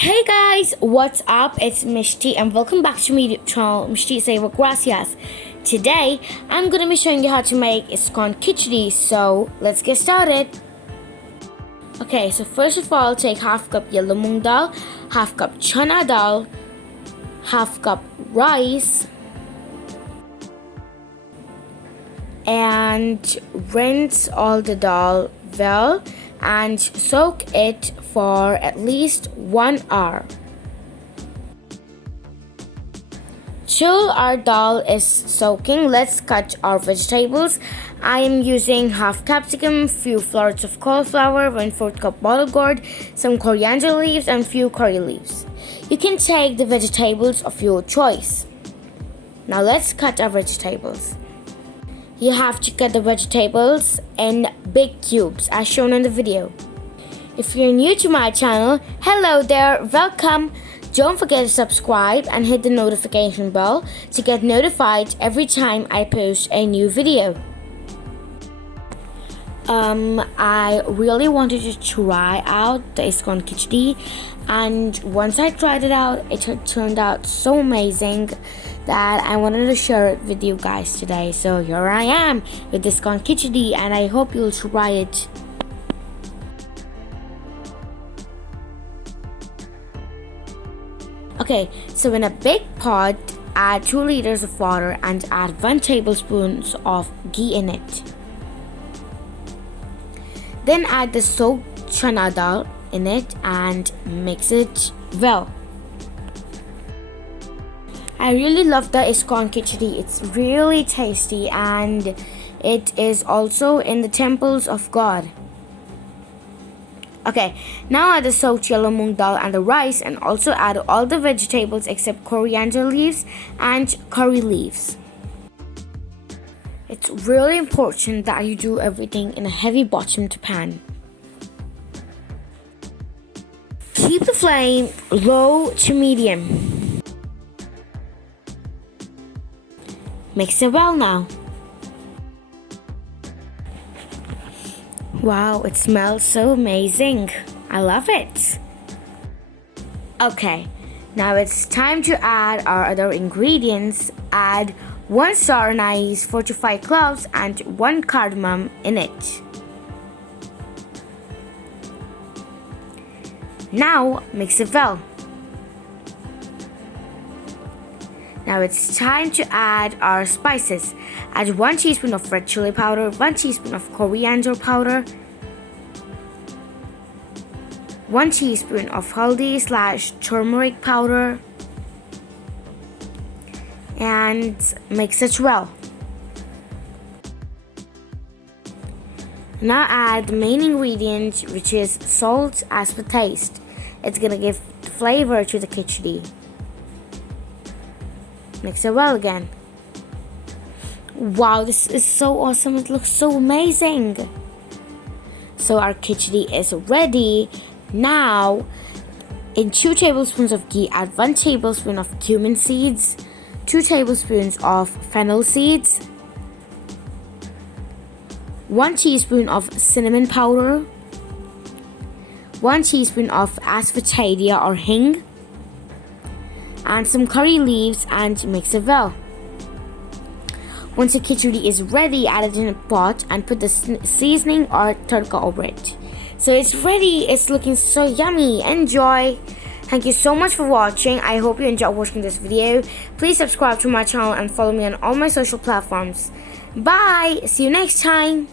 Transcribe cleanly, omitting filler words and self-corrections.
Hey guys, what's up? It's Mishti and welcome back to my channel, Mishti Say Gracias. Today, I'm going to be showing you how to make Iskcon Khichdi, so let's get started. Okay, so first of all, take half cup yellow moong dal, half cup chana dal, half cup rice, and rinse all the dal well and soak it for at least 1 hour. Till our dal is soaking, let's cut our vegetables. I am using half capsicum, few florets of cauliflower, 1/4 cup bottle gourd, some coriander leaves and few curry leaves. You can take the vegetables of your choice. Now let's cut our vegetables. You have to cut the vegetables in big cubes as shown in the video. If you're new to my channel, hello there, welcome. Don't forget to subscribe and hit the notification bell to get notified every time I post a new video. I really wanted to try out the Iskcon Khichdi, and once I tried it out, it turned out so amazing that I wanted to share it with you guys today. So here I am with Iskcon Khichdi, and I hope you'll try it. Okay, so in a big pot, add 2 liters of water and add 1 tablespoon of ghee in it. Then add the soaked chana dal in it and mix it well. I really love the Iskcon Khichdi. It's really tasty and it is also in the temples of God. Okay, now add the soaked yellow moong dal and the rice, and also add all the vegetables except coriander leaves and curry leaves. It's really important that you do everything in a heavy bottomed pan. Keep the flame low to medium. Mix it well now. Wow, it smells so amazing. I love it. Okay, now it's time to add our other ingredients. Add 1 star anise, 4 to 5 cloves and 1 cardamom in it. Now mix it well. Now it's time to add our spices. Add 1 teaspoon of red chili powder, 1 teaspoon of coriander powder, 1 teaspoon of haldi/turmeric powder, and mix it well. Now add the main ingredient, which is salt as per taste. It's gonna give flavor to the khichdi. Mix it well again. Wow, this is so awesome. It looks so amazing. So our khichdi is ready. Now, in 2 tablespoons of ghee, add 1 tablespoon of cumin seeds, 2 tablespoons of fennel seeds, 1 teaspoon of cinnamon powder, 1 teaspoon of asafoetida or hing, and some curry leaves, and mix it well. Once the khichdi is ready, add it in a pot and put the seasoning or tadka over it. So it's ready. It's looking so yummy. Enjoy. Thank you so much for watching. I hope you enjoyed watching this video. Please subscribe to my channel and follow me on all my social platforms. Bye. See you next time.